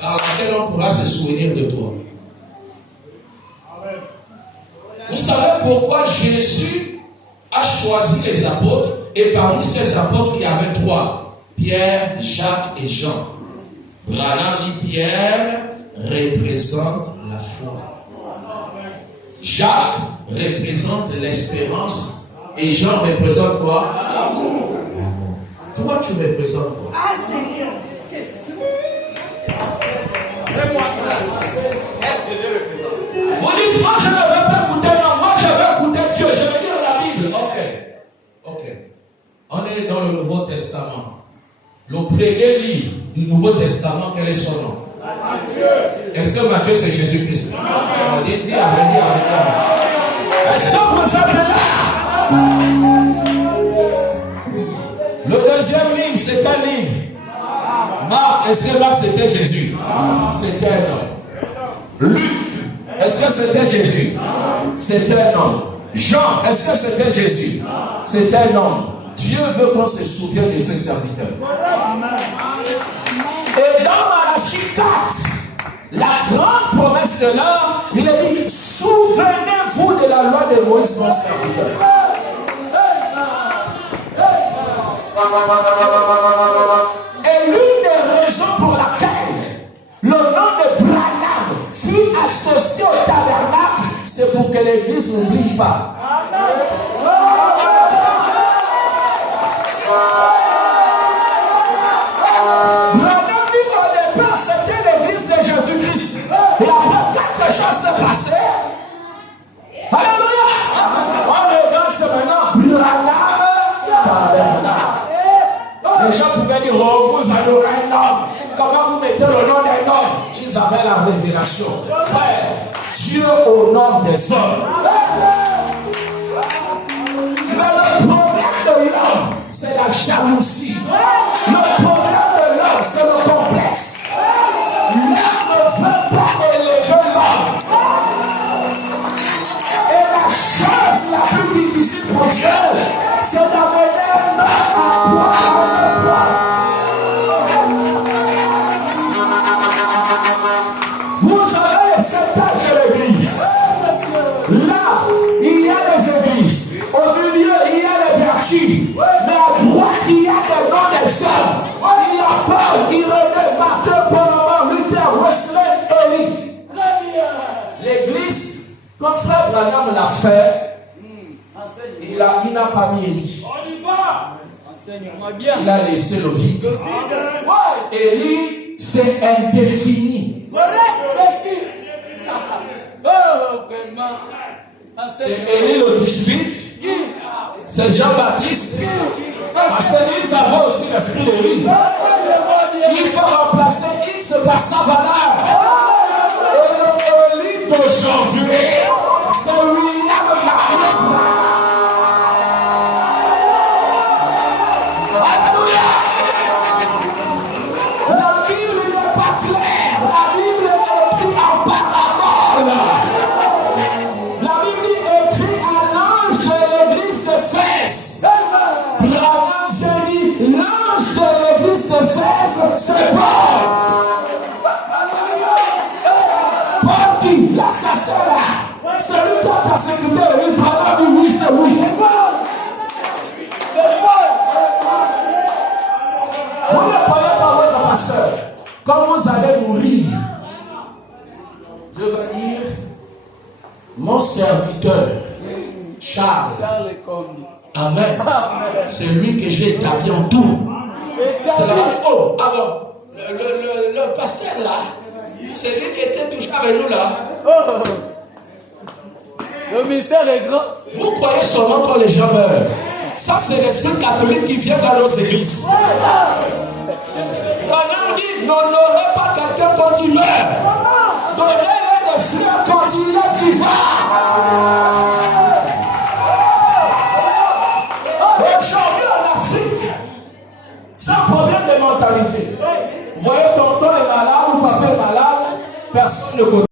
par laquelle on pourra se souvenir de toi. Vous savez pourquoi Jésus a choisi les apôtres, et parmi ces apôtres, il y avait 3, Pierre, Jacques et Jean. Branham dit Pierre représente la foi. Jacques représente l'espérance et Jean représente quoi? L'amour. Toi, tu représentes quoi? Ah Seigneur, qu'est-ce que tu veux? Fais-moi grâce. Est-ce que je représente? Vous dites, moi je ne veux pas écouter, non, moi je veux écouter Dieu, je veux lire la Bible. Ok. On est dans le Nouveau Testament. Le premier livre du Nouveau Testament, quel est son nom? Matthieu. Est-ce que Matthieu c'est Jésus-Christ? Dis amen. Est-ce que vous êtes là? Le deuxième livre, c'est quel livre? Marc. Est-ce que Marc c'était Jésus? C'était un homme. Luc. Est-ce que c'était Jésus? C'était un homme. Jean. Est-ce que c'était Jésus? C'était un homme. Dieu veut qu'on se souvienne de ses serviteurs. Et dans Malachie 4, la grande promesse de l'homme, il est dit, souvenez-vous de la loi de Moïse, mon serviteur. Et l'une des raisons pour laquelle le nom de Branham fut associé au tabernacle, c'est pour que l'église n'oublie pas. Branham dit qu'au départ c'était l'église de Jésus-Christ. Et après quelque chose s'est passé. Alléluia. On regarde ce maintenant Branham tabernacle. Les gens pouvaient dire, oh, vous adorez un homme. Comment vous mettez le nom d'un homme? Ils avaient la révélation. Frère, Dieu honore des hommes. Mais le problème de l'homme, c'est la jalousie. Le problème de l'homme, c'est le complexe. L'homme ne veut pas élever l'homme. Et la chose la plus difficile pour Dieu, c'est d'amener un homme à croire. Vous avez les 7 âges de l'église. Là, il y a les églises. Au milieu, il y a les vertus. Mais à droite, il y a les noms des hommes. Il y a Paul, Irénée, Martin, Paul, Luther, Wesley, Élie. L'église, quand frère Branham l'a fait, il n'a pas mis Élie. On y va. Enseigne-moi bien. Il a laissé le vide. Élie, c'est indéfini. C'est Élie le Tishbite. C'est Jean-Baptiste. Parce que ils avaient aussi l'esprit d'Élie. Il faut remplacer X par sa valeur. Et le Élie d'aujourd'hui, c'est William Martin. Alléluia. La Bible n'est pas claire. La Bible est écrite en parabole. La Bible est écrite à l'ange de l'église d'Éphèse. Branham vient dire l'ange de l'église d'Éphèse, c'est Paul. Paul qui, l'assassin là, c'est lui qui a persécuté lui. Branham dit oui, c'est lui. Vous ne parlez pas à votre pasteur. Quand vous allez mourir, je vais dire, mon serviteur, Charles. Amen. C'est lui que j'ai établi en tout. C'est la voiture. Oh, alors, le pasteur là, c'est lui qui était toujours avec nous là. Le mystère est grand. Vous croyez seulement quand les gens meurent. Ça, c'est l'esprit catholique qui vient dans nos églises. Branham dit, n'honorez pas quelqu'un quand il meurt. Donnez-le des fleurs quand il est vivant.